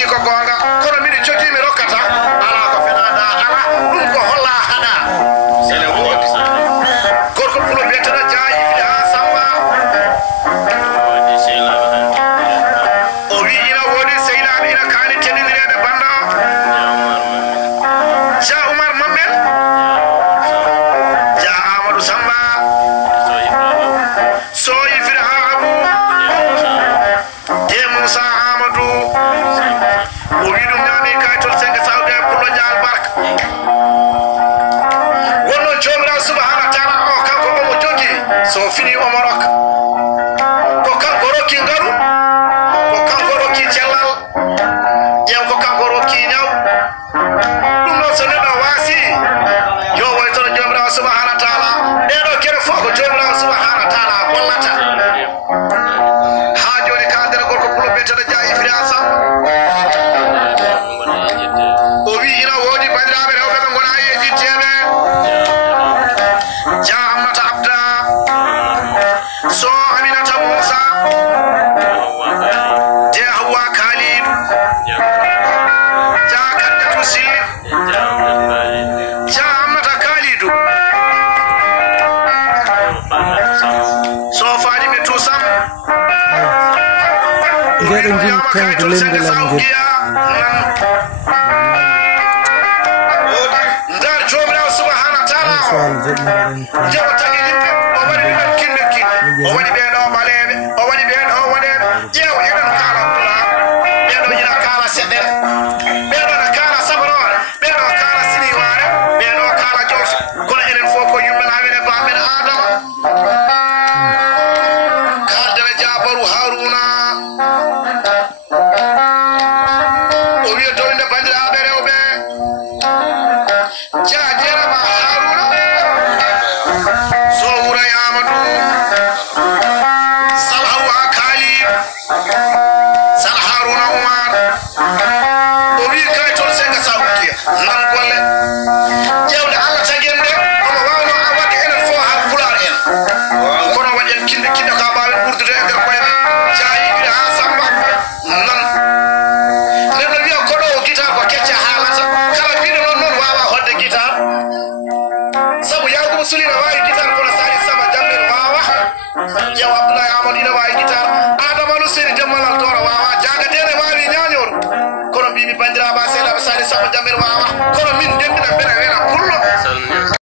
rokki ko gonga kono mi jogi mi rokkata ala ko fenada ala dum ko holla hada sele wodi gorko pulo betana jaayi ila samba o wi ina wodi seylabe ina kani tenirede banda ja Umar Mamel ja Amadou Samba so yifira abu de Musa Amadou o wi dum nami kaytol senga sawde pulo jaal barka wonno jomra subhanahu wa ta'ala o kanko mo jogi so fini o morok ko kanko rokki ngaru ko kanko rokki cellal yew ko kanko rokki nyaw dum non so neddo wasi yo woyto jomra subhanahu wa ta'ala dedo kere fo ko jomra subhanahu wa ta'ala wallata ha joni kandere gorko pulo betata jaayi fiasa o wi ina wodi bandirabe rewbe be gona yeji tebe jamnata abda so aminata Musa de Hawa Khalid ja kaddatu sil jamnata Khalid so faadi me tusam Getting deep can blend the language. ndar jomra subhanahu wa ta'ala jaw tagi yimbe o wadi be kinneki o wadi be do balebe o wadi be do wadebe jew eden kala kula be do jina kala sedere be do kala sabrore be do kala siniware be do kala jof kono enen fofo yimbe lawene baamen adama kaldere jabaru haruna o wi do inde bandirabe rewbe jajera ma haruna so wura Amadou salahu akali sal haruna Umar o wi kay tol senga sawki nan golle jewde Allah tagende omo wawno awade enen fo ha pular en kono wajen kinde ka baawen burdude e der koyne jaayi bi ha samba nan neddo wiya kodo guitar ko kecce halata kala bido non wawa hodde guitar sabu yagumo sulina wawi guitar kono sari sama jamber wawa jew Abdoulaye Amadou ina wawi guitar Adama Luseni Jammalal Dora wawa jaga dene wawi nyanyor kono bimi bandira ba sela sari sama jamber wawa kono min dendina bena wena